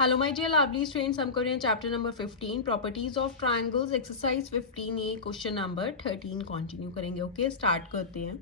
Hello my dear lovely students, हम कर रहे हैं chapter number 15 properties of triangles exercise 15A question number 13 continue करेंगे। ओके स्टार्ट करते हैं।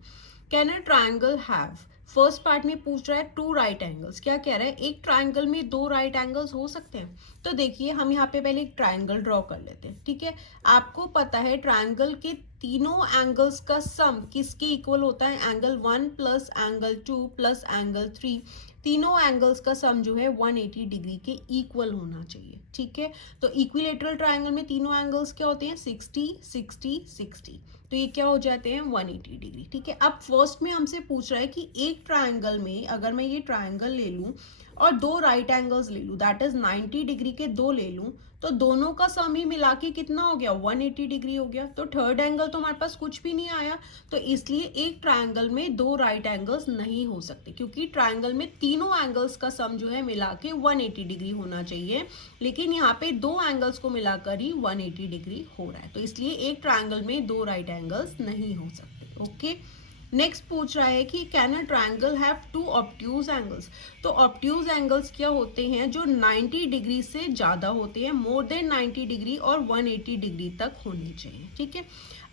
Can a triangle have, first part में पूछ रहा है टू राइट एंगल्स। क्या कह रहा है, एक ट्रायंगल में दो राइट एंगल्स हो सकते हैं। तो देखिए हम यहाँ पे पहले एक ट्रायंगल ड्रॉ कर लेते हैं। ठीक है, आपको पता है ट्रायंगल के तीनों एंगल्स का सम किसके इक्वल होता है, angle 1 plus angle 2 plus angle 3। तीनों एंगल्स का सम जो है 180 डिग्री के इक्वल होना चाहिए। ठीक है, तो इक्विलेटरल ट्रायंगल में तीनों एंगल्स क्या होते हैं, 60 60 60। तो ये क्या हो जाते हैं, 180 डिग्री। ठीक है, अब फर्स्ट में हमसे पूछ रहा है कि एक ट्रायंगल में अगर मैं ये ट्रायंगल ले लूं और दो राइट एंगल्स ले लूं, दैट इज 90 डिग्री के दो ले लूं, तो दोनों का सम ही मिला के कितना हो गया, 180 डिग्री हो गया। तो थर्ड एंगल तो हमारे पास कुछ भी नहीं आया, तो इसलिए एक ट्रायंगल में दो राइट एंगल्स नहीं हो सकते, क्योंकि ट्रायंगल में तीनों एंगल्स का सम जो है मिला के 180 डिग्री होना चाहिए, लेकिन यहाँ पे दो एंगल्स को मिलाकर ही 180 डिग्री हो रहा है। तो इसलिए एक ट्रायंगल में दो राइट एंगल्स नहीं हो सकते। ओके, नेक्स्ट पूछ रहा है कि can a triangle have two obtuse angles. तो ऑब्ट्यूज एंगल्स क्या होते हैं, जो 90 डिग्री से ज्यादा होते हैं, मोर देन 90 डिग्री और 180 डिग्री तक होनी चाहिए। ठीक है,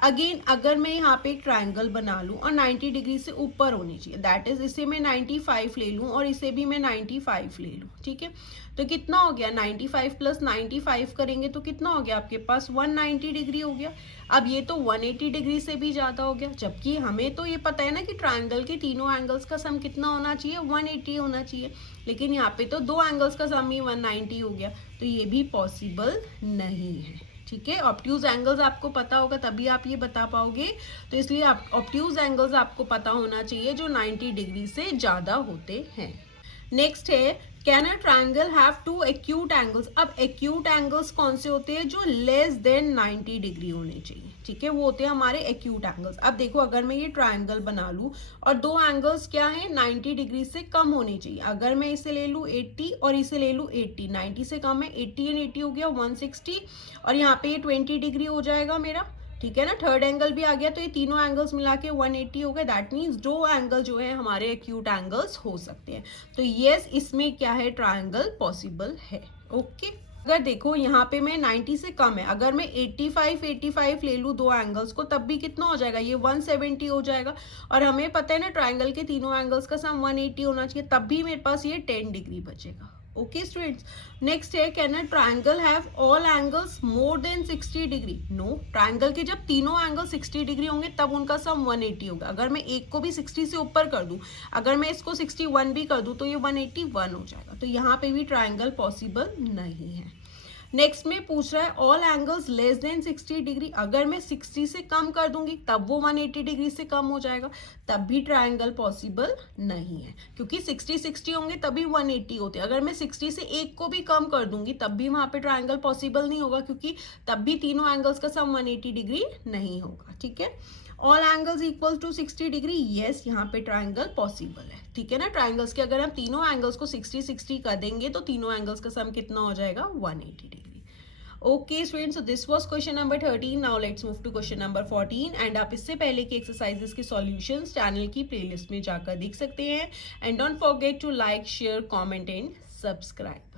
अगेन अगर मैं यहाँ पे एक ट्रायंगल बना लूं और 90 डिग्री से ऊपर होनी चाहिए, दैट इज इसे मैं 95 ले लूं और इसे भी मैं 95 ले लूं। ठीक है, तो कितना हो गया, 95 प्लस 95 करेंगे तो कितना हो गया आपके पास, 190 डिग्री हो गया। अब ये तो 180 डिग्री से भी ज्यादा हो गया, जबकि हमें तो ये पता है ना कि ट्रायंगल के तीनों एंगल्स का सम कितना होना चाहिए, 180 होना चाहिए, लेकिन यहाँ पे तो दो एंगल्स का सम ही 190 हो गया, तो ये भी पॉसिबल नहीं है। ठीक है, ऑब्ट्यूज एंगल्स आपको पता होगा तभी आप ये बता पाओगे, तो इसलिए आप ऑब्ट्यूज एंगल्स आपको पता होना चाहिए जो 90 डिग्री से ज्यादा होते हैं। नेक्स्ट है, can a triangle have two acute angles. अब एक्यूट एंगल्स कौन से होते हैं, जो लेस देन 90 डिग्री होने चाहिए। ठीक है, वो होते हैं हमारे एक्यूट एंगल्स। अब देखो अगर मैं ये ट्रायंगल बना लूं और दो एंगल्स क्या है, 90 डिग्री से कम होने चाहिए। अगर मैं इसे ले लूं 80 और इसे ले लूं 80, 90 से कम है, 80 एंड 80 हो गया 160, और यहाँ पे ये 20 डिग्री हो जाएगा मेरा। ठीक है ना, थर्ड एंगल भी आ गया, तो ये तीनों एंगल्स मिला के 180 हो गए। दैट मीन्स दो एंगल जो है हमारे एक्यूट एंगल्स हो सकते हैं। तो यस, इसमें क्या है, ट्रायंगल पॉसिबल है। ओके, अगर देखो यहाँ पे मैं 90 से कम है, अगर मैं 85 ले लूँ दो एंगल्स को, तब भी कितना हो जाएगा, ये 170 हो जाएगा। और हमें पता है ना ट्रायंगल के तीनों एंगल्स का सम 180 होना चाहिए, तब भी मेरे पास ये 10 डिग्री बचेगा। ओके स्टूडेंट्स, नेक्स्ट है, can a triangle have all angles more than 60 degree. No, triangle के जब तीनों एंगल 60 डिग्री होंगे तब उनका सम 180 होगा। अगर मैं एक को भी 60 से ऊपर कर दूं, अगर मैं इसको 61 भी कर दूं, तो ये 181 हो जाएगा। तो यहाँ पे भी ट्रायंगल पॉसिबल नहीं है। नेक्स्ट में पूछ रहा है all angles less than 60 degree. अगर मैं 60 से कम कर दूंगी तब वो 180 डिग्री से कम हो जाएगा, तब भी ट्रायंगल पॉसिबल नहीं है, क्योंकि 60 60 होंगे तभी 180 होते हैं। अगर मैं 60 से एक को भी कम कर दूंगी तब भी वहां पे ट्रायंगल पॉसिबल नहीं होगा, क्योंकि तब भी तीनों एंगल्स का सम 180 डिग्री नहीं होगा। ठीक है, all angles equal to 60 degree, yes यहाँ पे ट्रायंगल पॉसिबल है। ठीक है ना, ट्रायंगल्स के अगर हम तीनों एंगल्स को 60 60 कर देंगे तो तीनों एंगल्स का सम कितना हो जाएगा, 180 degree. Okay students, so this was question number 13। Now let's move to question number 14। And आप इससे पहले की एक्सरसाइजेस के सॉल्यूशंस चैनल की प्लेलिस्ट में जाकर देख सकते हैं। And don't forget to like, share, comment and subscribe.